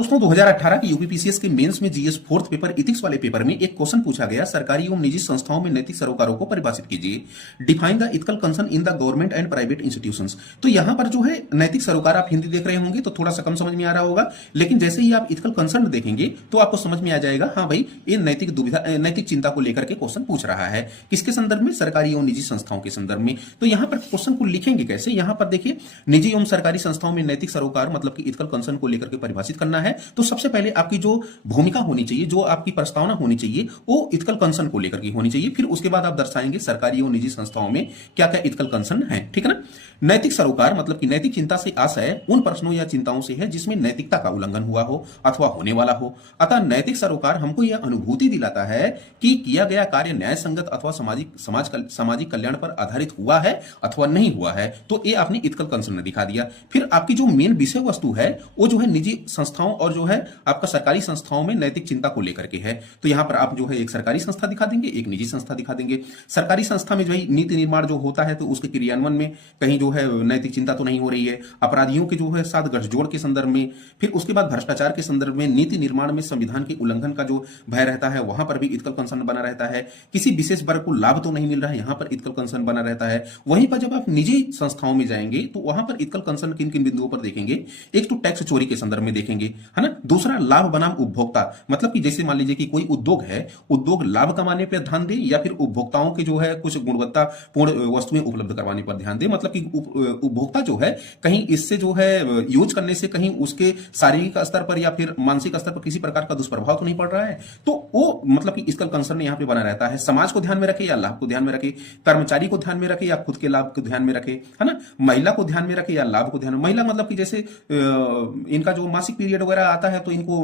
दोस्तों 2018 की यूपीपीसीएस के मेंस में जीएस फोर्थ पेपर इथिक्स वाले पेपर में एक क्वेश्चन पूछा गया, सरकारी एवं निजी संस्थाओं में नैतिक सरोकारों को परिभाषित कीजिए। Define the ethical concern in the government and private institutions. तो यहां पर जो है नैतिक सरोकार, आप हिंदी देख रहे होंगे तो थोड़ा सा कम समझ में आ रहा होगा, लेकिन जैसे ही आप इथिकल कंसर्न देखेंगे तो आपको समझ में आ जाएगा, हाँ भाई ये नैतिक दुविधा, नैतिक चिंता को लेकर के क्वेश्चन पूछ रहा है। किसके संदर्भ में? सरकारी एवं निजी संस्थाओं के संदर्भ में। तो यहां पर क्वेश्चन को लिखेंगे कैसे? यहां पर देखिए, निजी एवं सरकारी संस्थाओं में नैतिक सरोकार मतलब कि इथिकल कंसर्न को लेकर के परिभाषित करना है। तो सबसे पहले आपकी जो भूमिका होनी चाहिए, जो आपकी प्रस्तावना होनी चाहिए, वो इथिकल कंसर्न को लेकर के होनी चाहिए। फिर उसके बाद आप दर्शाएंगे सरकारी और निजी संस्थाओं में क्या क्या इथिकल कंसर्न है। ठीक है ना? नैतिक सरोकार मतलब कि नैतिक चिंता से आशय उन प्रश्नों या चिंताओं से है जिसमें नैतिकता का उल्लंघन हुआ हो अथवा होने वाला हो। अतः नैतिक सरोकार हमको यह अनुभूति दिलाता है कि किया गया कार्य न्याय संगत अथवा सामाजिक कल्याण पर आधारित हुआ है अथवा नहीं हुआ है। तो ये आपने इथिकल कंसर्न दिखा दिया। फिर आपकी जो मेन विषय वस्तु है वो जो है निजी संस्थाओं और जो है आपका सरकारी संस्थाओं में नैतिक चिंता को लेकर के है। तो यहां पर आप जो है एक सरकारी संस्था दिखा देंगे, एक निजी संस्था दिखा देंगे। सरकारी संस्था में जो है नीति निर्माण जो होता है तो उसके क्रियान्वयन में कहीं जो है नैतिक चिंता तो नहीं हो रही है। अपराधियों के जो है साथ गठजोड़ के संदर्भ में, फिर उसके बाद भ्रष्टाचार के संदर्भ में, नीति निर्माण में संविधान के उल्लंघन का जो भय रहता है वहां पर भी इथिकल कंसर्न बना रहता है। किसी विशेष वर्ग को लाभ तो नहीं मिल रहा है, यहां पर इथिकल कंसर्न बना रहता है। वहीं पर जब आप निजी संस्थाओं में जाएंगे तो वहां पर इथिकल कंसर्न किन किन बिंदुओं पर देखेंगे? एक तो टैक्स चोरी के संदर्भ में देखेंगे, है ना। दूसरा लाभ बनाम उपभोक्ता, मतलब कि जैसे मान लीजिए कि कोई उद्योग है, उद्योग लाभ कमाने पर ध्यान दे या फिर उपभोक्ताओं के जो है कुछ गुणवत्तापूर्ण वस्तुएं उपलब्ध करवाने पर ध्यान दे। मतलब कि उपभोक्ता जो है कहीं इससे जो है यूज करने से कहीं उसके शारीरिक स्तर पर या फिर मानसिक स्तर पर किसी प्रकार का दुष्प्रभाव तो नहीं पड़ रहा है। तो वो मतलब कि इसका कंसर्न यहां पे बना रहता है। समाज को ध्यान में रखे या लाभ को ध्यान में रखे, कर्मचारी को ध्यान में रखे या खुद के लाभ को ध्यान में रखे, है ना। महिला को ध्यान में रखे या लाभ को ध्यान में। महिला मतलब कि जैसे इनका जो मासिक पीरियड वगैरह आता है तो इनको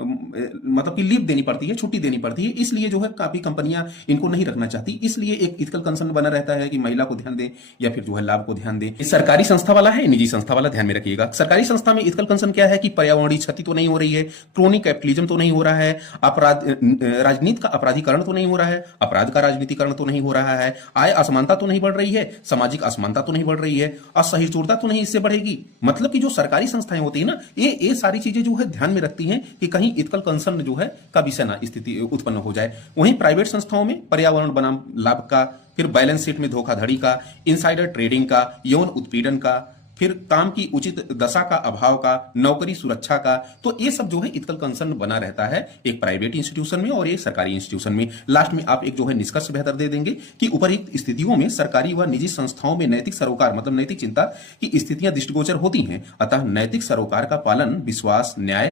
मतलब कि लीव देनी पड़ती है, छुट्टी देनी पड़ती है, इसलिए जो है काफी कंपनियां इनको नहीं रखना चाहती। इसलिए एक इथिकल कंसर्न बना रहता है कि महिला को ध्यान दे या फिर जो है लाभ को ध्यान दे। सरकारी संस्था वाला है, निजी संस्था वाला, ध्यान में रखिएगा। सरकारी संस्था में इथिकल कंसर्न क्या है कि पर्यावरणीय क्षति तो नहीं हो रही है, क्रोनिक कैपिटलिज्म तो नहीं हो रहा है, अपराध राजनीति का अपराधीकरण तो नहीं हो रहा है, अपराध का राजनीतिकरण तो नहीं हो रहा है, आय असमानता तो नहीं बढ़ रही है, सामाजिक असमानता तो नहीं बढ़ रही है, असहिष्णुता तो नहीं इससे बढ़ेगी। मतलब कि जो सरकारी संस्थाएं होती है ना, ये सारी चीजें जो है ध्यान में रखती हैं कि कहीं इथिकल कंसर्न जो है का विषय ना स्थिति उत्पन्न हो जाए। वहीं प्राइवेट संस्थाओं में पर्यावरण बनाम लाभ का, फिर बैलेंस शीट में धोखाधड़ी का, इनसाइडर ट्रेडिंग का, यौन उत्पीड़न का, फिर काम की उचित दशा का अभाव का, नौकरी सुरक्षा का, तो ये सब जो है इथिकल कंसर्न बना रहता है एक प्राइवेट इंस्टीट्यूशन में और एक सरकारी इंस्टीट्यूशन में। लास्ट में आप एक जो है निष्कर्ष बेहतर दे देंगे कि उपरोक्त स्थितियों में सरकारी व निजी संस्थाओं में नैतिक सरोकार मतलब नैतिक चिंता की स्थितियां दृष्टिगोचर होती हैं। अतः नैतिक सरोकार का पालन विश्वास, न्याय